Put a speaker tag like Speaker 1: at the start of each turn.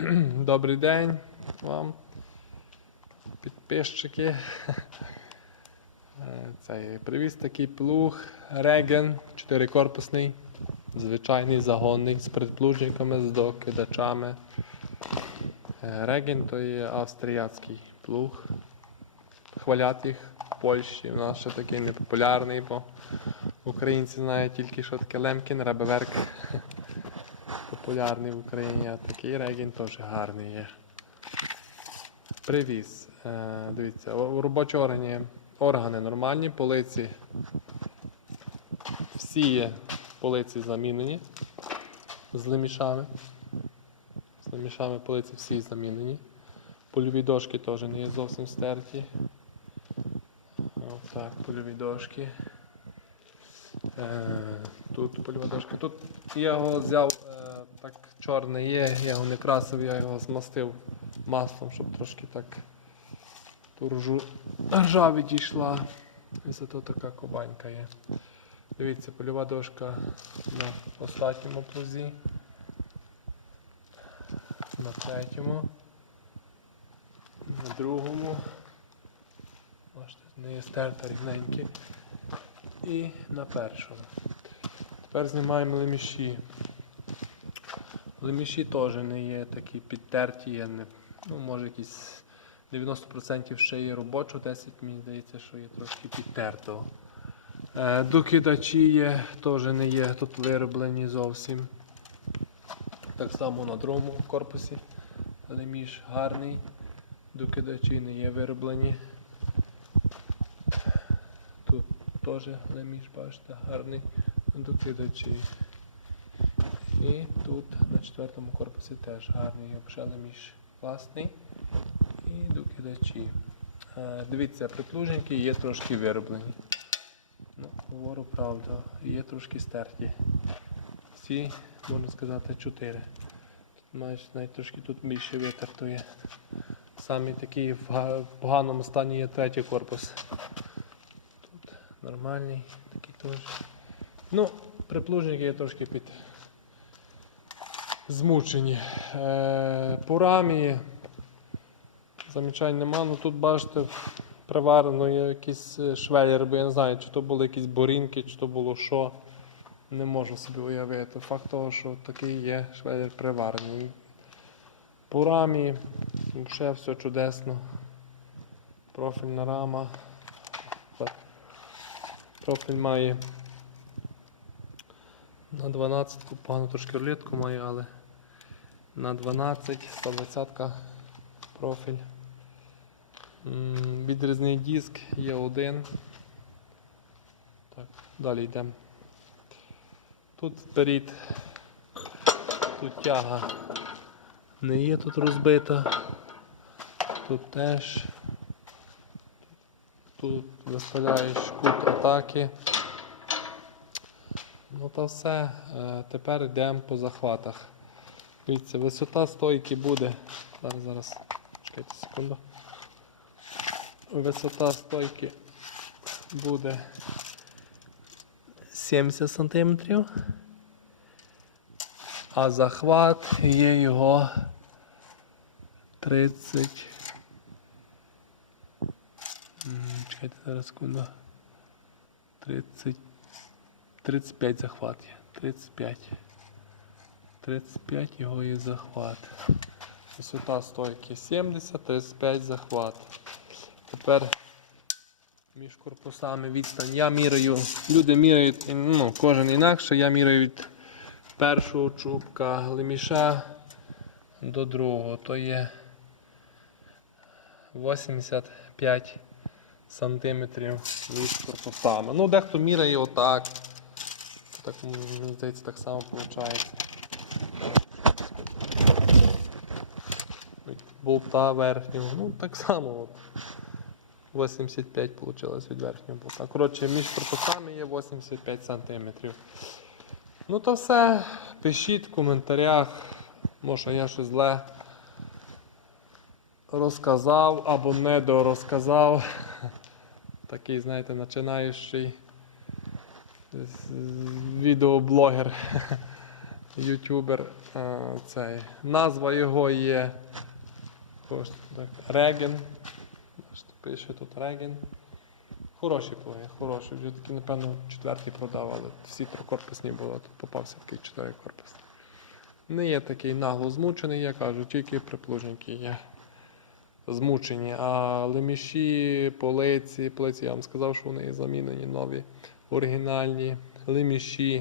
Speaker 1: Добрий день вам, підписчики. Цей привіз такий плуг Реген, чотирикорпусний, звичайний загонний з предплужниками, з докидачами. Е, Реген то є австріяцький плуг. Хвалять їх в Польщі. У нас ще такий непопулярний, бо українці знають тільки, що таке Лемкін, Ребеверк популярний в Україні, а такий регін теж гарний є. Привіз. Е, дивіться, у робочі органи, органи нормальні, полиці. Всі є полиці замінені з лемішами. З лемішами полиці всі замінені. Польові дошки теж не є зовсім стерті. Отак, польові дошки. Е, тут польова дошка. Тут я його взяв, е, так чорний є, я його не красив, я його змастив маслом, щоб трошки так ту ржу ржа відійшла. І зато така кобанька є. Дивіться, польова дошка на останньому плузі. На третьому. На другому. Бачите, не є стерта рівненькі. І на першому. Тепер знімаємо леміші. Леміші теж не є такі підтерті, є не, ну, може якісь 90% ще є робочо, 10% мені здається, що є трошки підтерто. Е, докидачі є, теж не є тут вироблені зовсім. Так само на другому корпусі. Леміш гарний, докидачі не є вироблені. Тут теж леміш, бачите, гарний докидачі. І тут на четвертому корпусі теж гарний обше леміш класний. І докидачі. Е, Дивіться, приплужники є трошки вироблені. Ну, говорю правду, є трошки стерті. Всі, можна сказати, чотири. Маєш навіть трошки тут більше витерто є. Самі такий в в поганому стані є третій корпус. Тут нормальний, такий теж. Ну, приплужники є трошки під змучені. Е, по рамі замічань нема. Ну тут бачите, приварено є якийсь е, швеллер, бо я не знаю, чи то були якісь борінки, чи то було що. Не можу собі уявити. Факт того, що такий є швеллер приварений. По рамі ще все чудесно. Профільна рама. Профіль має на 12, погано трошки рулетку має, але на 12, 120 профіль. Відрізний диск є один. Так, далі йдемо. Тут вперед, тут тяга не є тут розбита. Тут теж. Тут виставляєш кут атаки. Ну та все. Е, Тепер йдемо по захватах. Дивіться, висота стойки буде. Зараз, зараз. Чекайте секунду. Висота стойки буде 70 см. А захват є його 30. Чекайте зараз секунду. 30. 35 захват є. 35. 35 його є захват. Висота стойки 70, 35 захват. Тепер між корпусами відстань. Я міряю, люди міряють, ну, кожен інакше, я міряю від першого чубка леміша до другого. То є 85 сантиметрів між корпусами. Ну, дехто міряє отак. Так, мені здається, так само виходить. Болта верхнього. Ну, так само. От. 85 вийшло від верхнього болта. Коротше, між корпусами є 85 сантиметрів. Ну то все. Пишіть в коментарях. Може я щось зле розказав або недорозказав. Такий, знаєте, починаючий відеоблогер. Ютубер. е, Цей. Назва його є Реген. Пише тут Реген. Хороші плуги, хороші. Вже такі, напевно, четверті продав, але всі трикорпусні були, тут попався такий чотирикорпусний. Не є такий нагло змучений, я кажу, тільки приплужники є змучені. А леміші, полиці, полиці, я вам сказав, що вони замінені нові, оригінальні. Леміші